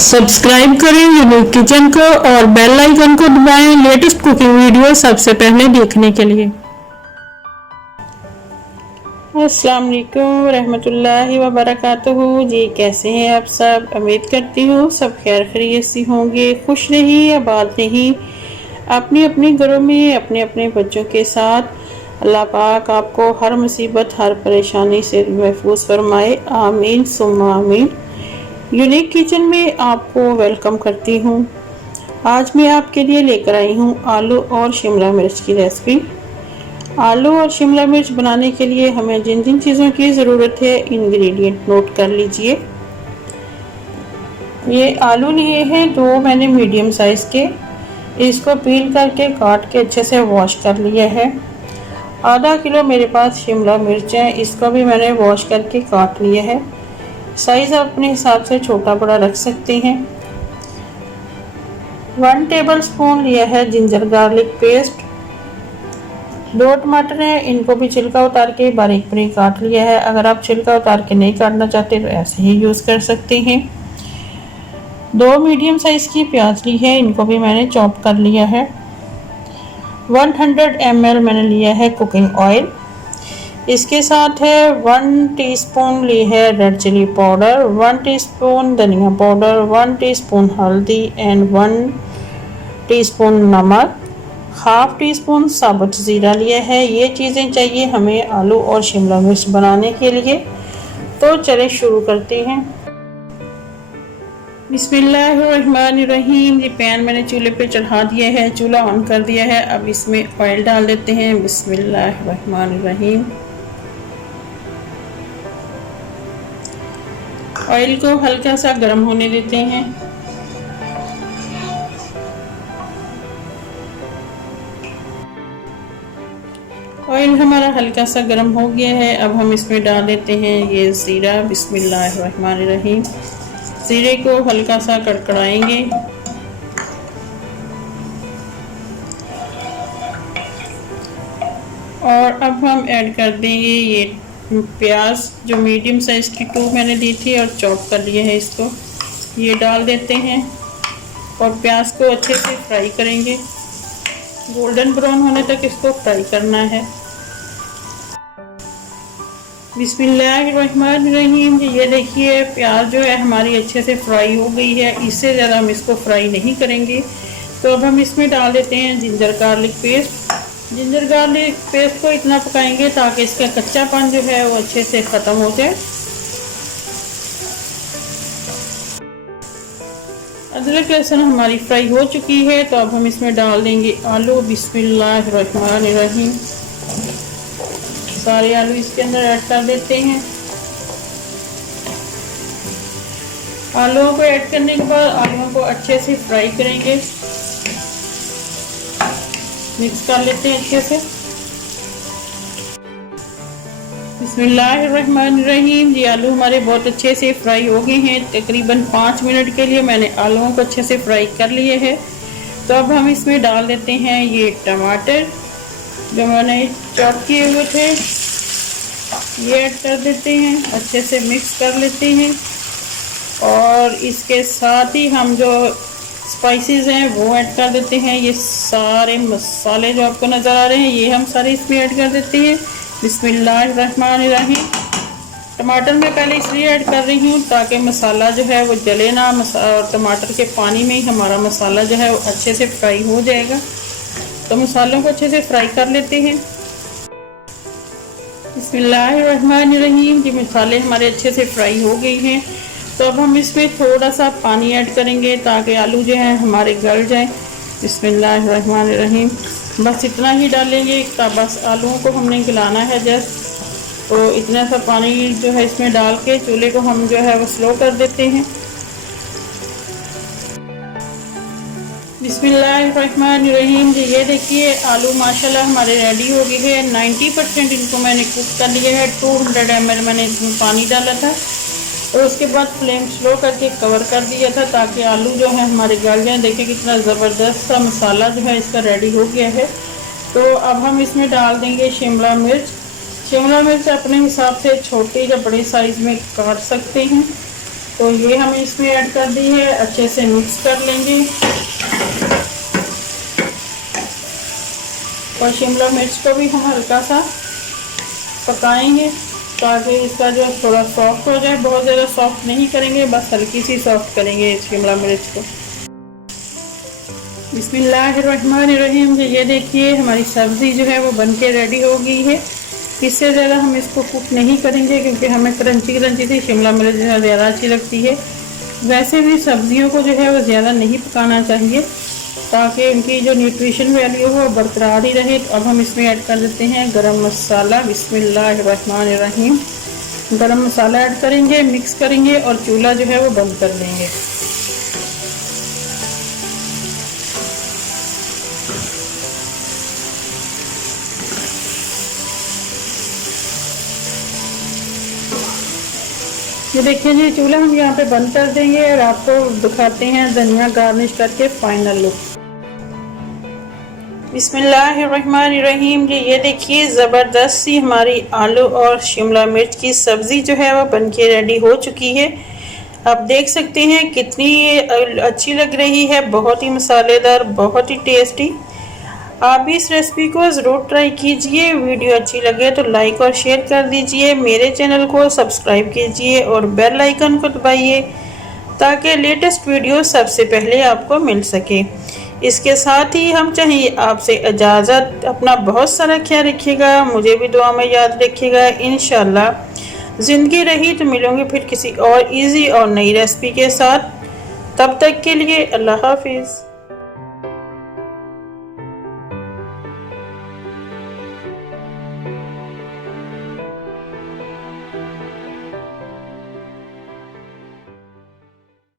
Subscribe करें unique kitchen को और बेल आइकन को दबाएं लेटेस्ट कुकिंग वीडियो सबसे पहले देखने के लिए। अस्सलाम वालेकुम रहमतुल्लाहि व बरकातुहू। जी कैसे हैं आप सब? उम्मीद करती हूँ सब खैर खैरियत से होंगे, खुश रहिए, आबाद रहिए अपने अपने घरों में अपने अपने बच्चों के साथ। अल्लाह पाक आपको हर मुसीबत हर परेशानी से महफूज फरमाए, आमीन सुम्मा आमीन। यूनिक किचन में आपको वेलकम करती हूँ। आज मैं आपके लिए लेकर आई हूँ आलू और शिमला मिर्च की रेसिपी। आलू और शिमला मिर्च बनाने के लिए हमें जिन जिन चीज़ों की ज़रूरत है इंग्रेडिएंट नोट कर लीजिए। ये आलू लिए हैं दो मैंने मीडियम साइज़ के, इसको पील करके काट के अच्छे से वॉश कर लिया है। आधा किलो मेरे पास शिमला मिर्च है, इसको भी मैंने वॉश करके काट लिया है। साइज़ आप अपने हिसाब से छोटा बड़ा रख सकते हैं। 1 टेबलस्पून लिया है जिंजर गार्लिक पेस्ट। 2 टमाटर हैं, इनको भी छिलका उतार के बारीक बारीक काट लिया है। अगर आप छिलका उतार के नहीं काटना चाहते तो ऐसे ही यूज़ कर सकते हैं। 2 मीडियम साइज़ की प्याज ली है, इनको भी मैंने चॉप कर लिया है। 100 ml मैंने लिया है कुकिंग ऑयल। इसके साथ है 1 टीस्पून ली है रेड चिली पाउडर, 1 टीस्पून धनिया पाउडर, 1 टीस्पून हल्दी एंड 1 टीस्पून नमक, हाफ टी स्पून साबुत ज़ीरा लिया है। ये चीज़ें चाहिए हमें आलू और शिमला मिर्च बनाने के लिए। तो चलें शुरू करते हैं। बिस्मिल्लाहिर्रहमानिर्रहीम। ये पैन मैंने चूल्हे पे चढ़ा दिया है, चूल्हा ऑन कर दिया है। अब इसमें ऑयल डाल देते हैं। बिस्मिल्लाहिर्रहमानिर्रहीम। ऑयल को हल्का सा गर्म होने देते हैं। ऑयल हमारा हल्का सा गर्म हो गया है। अब हम इसमें डाल देते हैं ये ज़ीरा। बिस्मिल्लाहिर्रहमानिर्रहीम। ज़ीरे को हल्का सा कड़कड़ाएंगे। और अब हम ऐड कर देंगे ये प्याज, जो मीडियम साइज़ की 2 मैंने ली थी और चॉप कर लिया है, इसको ये डाल देते हैं। और प्याज को अच्छे से फ्राई करेंगे, गोल्डन ब्राउन होने तक इसको फ्राई करना है। बिस्मिल्लाहिर्रहमानिर्रहीम। ये देखिए प्याज जो है हमारी अच्छे से फ्राई हो गई है, इससे ज़्यादा हम इसको फ्राई नहीं करेंगे। तो अब हम इसमें डाल देते हैं ginger garlic paste. Ginger garlic paste को इतना पकाएंगे ताकि इसका कच्चापन जो है वो अच्छे से ख़त्म हो जाए। अदरक लहसुन हमारी फ्राई हो चुकी है, तो अब हम इसमें डाल देंगे आलू। बिस्मिल्लाहिर्रहमानिर्रहीम। सारे आलू इसके अंदर ऐड कर देते हैं। आलूओं को ऐड करने के बाद आलूओं को अच्छे से फ्राई करेंगे, मिक्स कर लेते हैं अच्छे से। बिस्मिल्लाहिर्रहमानिर्रहीम। जी आलू हमारे बहुत अच्छे से फ्राई हो गए हैं। तकरीबन 5 मिनट के लिए मैंने आलूओं को अच्छे से फ्राई कर लिए है। तो अब हम इसमें डाल देते हैं ये टमाटर जो मैंने चॉप किए हुए थे, ये ऐड कर देते हैं, अच्छे से मिक्स कर लेते हैं। और इसके साथ ही हम जो स्पाइसेस हैं वो ऐड कर देते हैं। ये सारे मसाले जो आपको नज़र आ रहे हैं ये हम सारे इसमें ऐड कर देते हैं। बिस्मिल्लाहिर्रहमानिर्रहीम। टमाटर मैं पहले इसलिए ऐड कर रही हूँ ताकि मसाला जो है वो जले ना, और टमाटर के पानी में ही हमारा मसाला जो है वो अच्छे से फ्राई हो जाएगा। तो मसालों को अच्छे से फ्राई कर लेते हैं। बिस्मिल्लाहिर्रहमानिर्रहीम। जी मसाले हमारे अच्छे से फ्राई हो गई हैं। तो अब हम इसमें थोड़ा सा पानी ऐड करेंगे ताकि आलू जो है हमारे गल जाए। बिस्मिल्लाहिर्रहमानिर्रहीम। बस इतना ही डालेंगे, बस आलूओं को हमने गलाना है जस्ट। तो इतना सा पानी जो है इसमें डाल के चूल्हे को हम जो है वो स्लो कर देते हैं। बिस्मिल्लाहिर्रहमानिर्रहीम। जी ये देखिए आलू माशाल्लाह हमारे रेडी हो गए हैं। 90% इनको मैंने कुक कर लिया है। 200 ml मैंने इसमें पानी डाला था और उसके बाद फ्लेम स्लो करके कवर कर दिया था ताकि आलू जो है हमारे गल जाएँ। देखिए कितना ज़बरदस्त सा मसाला जो है इसका रेडी हो गया है। तो अब हम इसमें डाल देंगे शिमला मिर्च। शिमला मिर्च अपने हिसाब से छोटे या बड़े साइज़ में काट सकते हैं। तो ये हम इसमें ऐड कर दी है, अच्छे से मिक्स कर लेंगे। और शिमला मिर्च को भी हम हल्का सा पकाएंगे ताकि इसका जो थोड़ा सॉफ्ट हो जाए। बहुत ज़्यादा सॉफ्ट नहीं करेंगे, बस हल्की सी सॉफ्ट करेंगे शिमला मिर्च को। बिस्मिल्लाहिर्रहमानिर्रहीम। ये देखिए हमारी सब्ज़ी जो है वो बनके रेडी हो गई है। इससे ज़्यादा हम इसको कुक नहीं करेंगे क्योंकि हमें क्रंची क्रंची सी शिमला मिर्च जो है ज़्यादा अच्छी लगती है। वैसे भी सब्जियों को जो है वो ज़्यादा नहीं पकाना चाहिए ताकि उनकी जो न्यूट्रिशन वैल्यू हो बरकरार ही रहे। तो अब हम इसमें ऐड कर देते हैं गरम मसाला। बिस्मिल्लाहिर्रहमानिर्रहीम। गरम मसाला ऐड करेंगे, मिक्स करेंगे और चूल्हा जो है वो बंद कर देंगे। ये देखिए जी, चूल्हा हम यहाँ पे बंद कर देंगे और आपको दिखाते हैं धनिया गार्निश करके फाइनल लुक। बिस्मिल्लाहिर्रहमानिर्रहीम। ये देखिए ज़बरदस्त सी हमारी आलू और शिमला मिर्च की सब्ज़ी जो है वो बनके रेडी हो चुकी है। आप देख सकते हैं कितनी अच्छी लग रही है, बहुत ही मसालेदार, बहुत ही टेस्टी। आप भी इस रेसिपी को ज़रूर ट्राई कीजिए। वीडियो अच्छी लगे तो लाइक और शेयर कर दीजिए। मेरे चैनल को सब्सक्राइब कीजिए और बेल आइकन को दबाइए ताकि लेटेस्ट वीडियो सबसे पहले आपको मिल सके। इसके साथ ही हम चाहिए आपसे इजाज़त। अपना बहुत सारा ख्याल रखिएगा, मुझे भी दुआ में याद रखिएगा। इंशाल्लाह ज़िंदगी रही तो मिलूँगी फिर किसी और इजी और नई रेसिपी के साथ। तब तक के लिए अल्लाह हाफिज़।